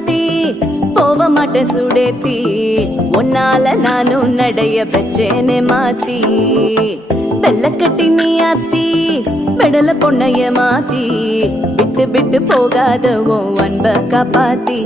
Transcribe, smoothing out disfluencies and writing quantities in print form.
மாத்தி போக மாட்டேன் சுடேத்தி உன்னால நானும் நடைய பெச்சேனே மாத்தி வெள்ளக்கட்டி நீ ஆத்தி பெடல பொண்ணைய மாத்தி விட்டு விட்டு போகாத உன் அன்ப காப்பாத்தி